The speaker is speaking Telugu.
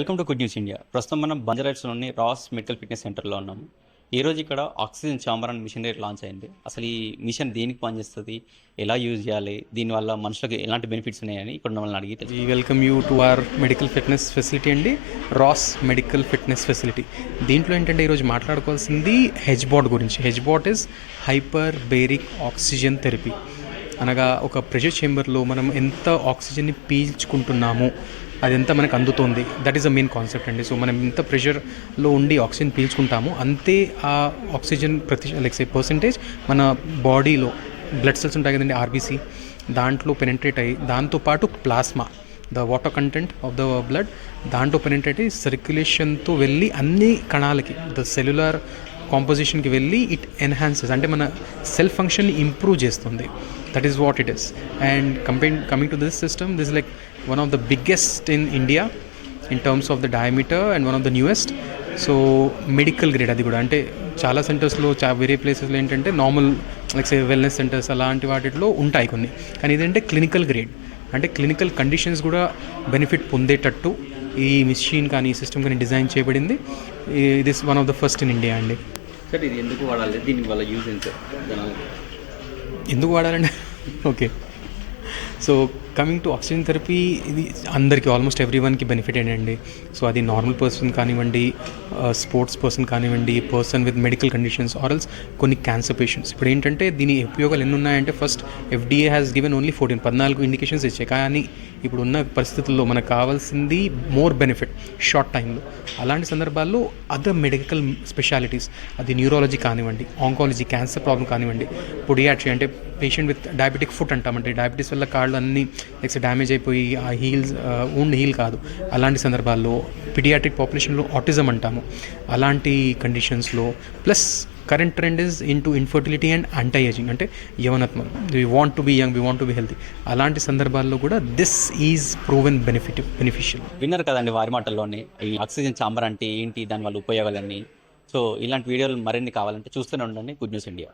Welcome to good news India. ప్రస్తుతం మనం బంజారాహిల్స్లోని రాస్ మెడికల్ ఫిట్నెస్ సెంటర్లో ఉన్నాము. ఈరోజు ఇక్కడ ఆక్సిజన్ చాంబర్ అనే మిషన్ లాంచ్ అయింది. అసలు ఈ మిషన్ దేనికి పనిచేస్తుంది, ఎలా యూజ్ చేయాలి, దీనివల్ల మనుషులకు ఎలాంటి బెనిఫిట్స్ ఉన్నాయని ఇక్కడ మమ్మల్ని అడిగి We welcome you to our medical fitness facility అండి, రాస్ మెడికల్ ఫిట్నెస్ ఫెసిలిటీ. దీంట్లో ఏంటంటే ఈరోజు మాట్లాడుకోవాల్సింది హెచ్బాట్ గురించి. హెచ్బాట్ is hyper baric oxygen therapy. అనగా ఒక ప్రెషర్ చేంబర్లో మనం ఎంత ఆక్సిజన్ని పీల్చుకుంటున్నాము, అది ఎంత మనకు అందుతోంది, that is the main concept అండి. సో మనం ఎంత ప్రెషర్లో ఉండి ఆక్సిజన్ పీల్చుకుంటామో అంతే ఆ ఆక్సిజన్ పర్సెంటేజ్ మన బాడీలో బ్లడ్ సెల్స్ ఉంటాయి కదండి, ఆర్బీసీ, దాంట్లో పెనెట్రేట్ అయ్యి, దాంతోపాటు plasma, the water content of the blood, దాంట్లో పెనెట్రేట్ అయ్యి సర్క్యులేషన్తో వెళ్ళి అన్ని కణాలకి, ద సెల్యులర్ కాంపోజిషన్కి వెళ్ళి ఇట్ ఎన్హాన్సెస్, అంటే మన సెల్ ఫంక్షన్ని ఇంప్రూవ్ చేస్తుంది. That is what it is. And coming to this system, this like one of the biggest in India in terms of the diameter and one of the newest. So medical grade అది కూడా. అంటే చాలా సెంటర్స్లో వేరే ప్లేసెస్లో ఏంటంటే నార్మల్ లైక్ వెల్నెస్ సెంటర్స్ అలాంటి వాటిలో ఉంటాయి కొన్ని, కానీ ఇదంటే క్లినికల్ గ్రేడ్. అంటే క్లినికల్ కండిషన్స్ కూడా బెనిఫిట్ పొందేటట్టు ఈ మిషన్ కానీ ఈ సిస్టమ్ కానీ డిజైన్ చేయబడింది. ఇది one of the first in India అండి. సార్ ఇది ఎందుకు వాడాలి, దీనివల్ల యూజ్ ఏంటి సార్? ఎందుకు వాడాలండి? Okay, so coming to oxygen therapy, ఇది అందరికీ ఆల్మోస్ట్ ఎవ్రీ వన్కి బెనిఫిట్ అండి. సో అది నార్మల్ పర్సన్ కానివ్వండి, స్పోర్ట్స్ పర్సన్ కానివ్వండి, person with medical conditions, or else కొన్ని క్యాన్సర్ పేషెంట్స్. ఇప్పుడు ఏంటంటే దీని ఉపయోగాలు ఎన్ని ఉన్నాయంటే, first FDA has given only 14 indications ఇచ్చాయి. కానీ ఇప్పుడు ఉన్న పరిస్థితుల్లో మనకు కావాల్సింది మోర్ బెనిఫిట్ షార్ట్ టైంలో. అలాంటి సందర్భాల్లో అదర్ మెడికల్ స్పెషాలిటీస్, అది న్యూరాలజీ కానివ్వండి, ఆంకాలజీ, క్యాన్సర్ ప్రాబ్లం కానివ్వండి, పొడియాట్రీ అంటే పేషెంట్ విత్ డయాబెటిక్ ఫుట్ అంటామంటే డయాబెటీస్ వల్ల కాళ్ళు అన్నీ డ్యామేజ్ అయిపోయి ఆ ఊండ్ హీల్ కాదు, అలాంటి సందర్భాల్లో, పిడియాట్రిక్ పాపులేషన్లో ఆటిజం అంటాము, అలాంటి కండిషన్స్లో, plus current trend is into infertility and anti ageing, అంటే యవనత్వం, we want to be young, we want to be healthy, అలాంటి సందర్భాల్లో కూడా దిస్ ఈజ్ ప్రూవెన్ బెనిఫిషియల్. విన్నారు కదండి వారి మాటల్లోనే ఈ ఆక్సిజన్ చాంబర్ అంటే ఏంటి, దానివల్ల ఉపయోగాలన్నీ. సో ఇలాంటి వీడియోలు మరిన్ని కావాలంటే చూస్తూనే ఉండండి గుడ్ న్యూస్ ఇండియా.